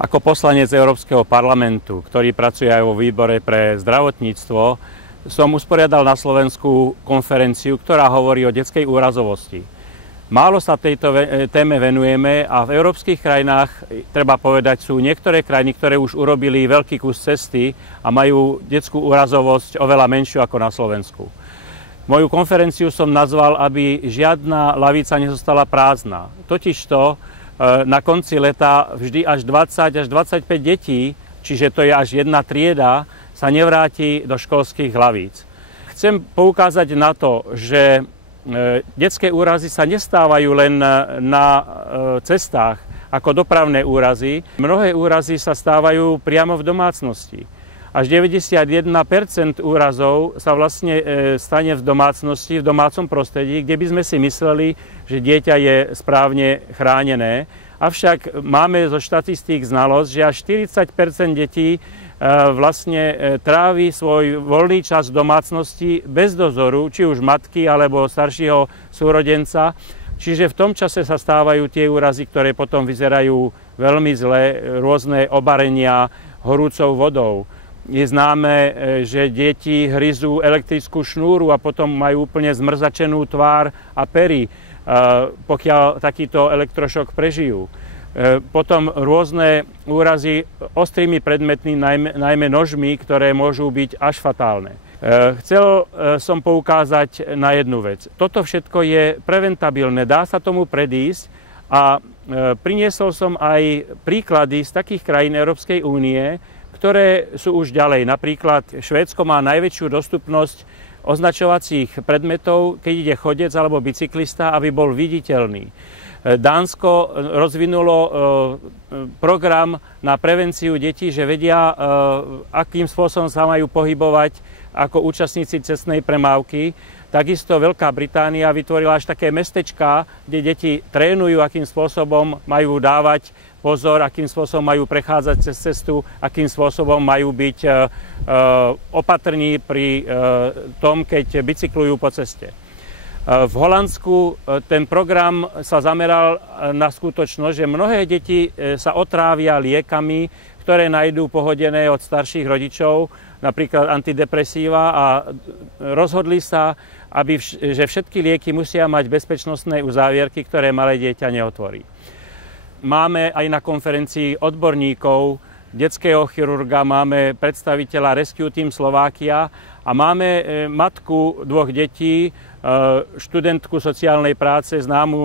Ako poslanec Európskeho parlamentu, ktorý pracuje aj vo výbore pre zdravotníctvo, som usporiadal na Slovensku konferenciu, ktorá hovorí o detskej úrazovosti. Málo sa tejto téme venujeme a v európskych krajinách, treba povedať, sú niektoré krajiny, ktoré už urobili veľký kus cesty a majú detskú úrazovosť oveľa menšiu ako na Slovensku. Moju konferenciu som nazval, aby žiadna lavica nezostala prázdna. Totižto na konci leta vždy až 20 až 25 detí, čiže to je až jedna trieda, sa nevráti do školských lavíc. Chcem poukázať na to, že detské úrazy sa nestávajú len na cestách ako dopravné úrazy. Mnohé úrazy sa stávajú priamo v domácnosti. Až 91% úrazov sa vlastne stane v domácnosti, v domácom prostredí, kde by sme si mysleli, že dieťa je správne chránené. Avšak máme zo štatistík znalosť, že až 40% detí vlastne trávi svoj voľný čas v domácnosti bez dozoru, či už matky alebo staršieho súrodenca. Čiže v tom čase sa stávajú tie úrazy, ktoré potom vyzerajú veľmi zle, rôzne obarenia horúcou vodou. Je známe, že deti hryzú elektrickú šnúru a potom majú úplne zmrzačenú tvár a pery, pokiaľ takýto elektrošok prežijú. Potom rôzne úrazy ostrými predmetmi, najmä nožmi, ktoré môžu byť až fatálne. Chcel som poukázať na jednu vec. Toto všetko je preventabilné, dá sa tomu predísť a priniesol som aj príklady z takých krajín Európskej únie, ktoré sú už ďalej. Napríklad Švédsko má najväčšiu dostupnosť označovacích predmetov, keď ide chodec alebo bicyklista, aby bol viditeľný. Dánsko rozvinulo program na prevenciu detí, že vedia, akým spôsobom sa majú pohybovať ako účastníci cestnej premávky. Takisto Veľká Británia vytvorila až také mestečká, kde deti trénujú, akým spôsobom majú dávať pozor, akým spôsobom majú prechádzať cez cestu, akým spôsobom majú byť opatrní pri tom, keď bicyklujú po ceste. V Holandsku ten program sa zameral na skutočnosť, že mnohé deti sa otrávia liekami, ktoré nájdú pohodené od starších rodičov, napríklad antidepresíva, a rozhodli sa, že všetky lieky musia mať bezpečnostné uzávierky, ktoré malé dieťa neotvorí. Máme aj na konferencii odborníkov, detského chirurga, máme predstaviteľa Rescue Team Slovakia a máme matku dvoch detí, študentku sociálnej práce, známu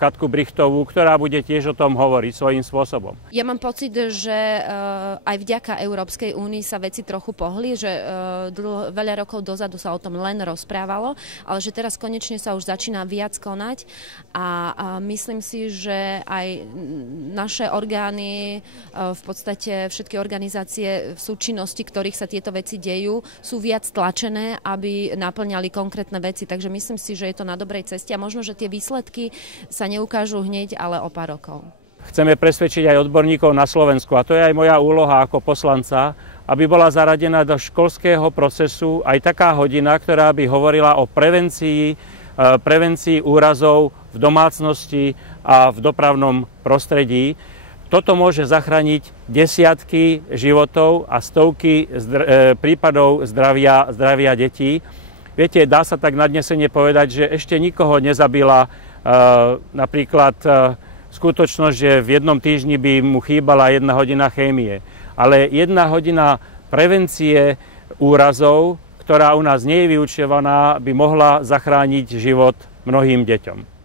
Katku Brichtovú, ktorá bude tiež o tom hovoriť svojím spôsobom. Ja mám pocit, že aj vďaka Európskej únii sa veci trochu pohli, že veľa rokov dozadu sa o tom len rozprávalo, ale že teraz konečne sa už začína viac konať a myslím si, že aj naše orgány, v podstate všetky organizácie v súčinnosti, ktorých sa tieto veci dejú, sú viac tlačené, aby naplňali konkrétne veci. Takže myslím si, že je to na dobrej ceste a možno, že tie výsledky sa neukážu hneď, ale o pár rokov. Chceme presvedčiť aj odborníkov na Slovensku, a to je aj moja úloha ako poslanca, aby bola zaradená do školského procesu aj taká hodina, ktorá by hovorila o prevencii úrazov v domácnosti a v dopravnom prostredí. Toto môže zachrániť desiatky životov a stovky prípadov zdravia detí. Viete, dá sa tak nadnesene povedať, že ešte nikoho nezabila napríklad skutočnosť, že v jednom týždni by mu chýbala 1 hodina chémie. Ale 1 hodina prevencie úrazov, ktorá u nás nie je vyučovaná, by mohla zachrániť život mnohým deťom.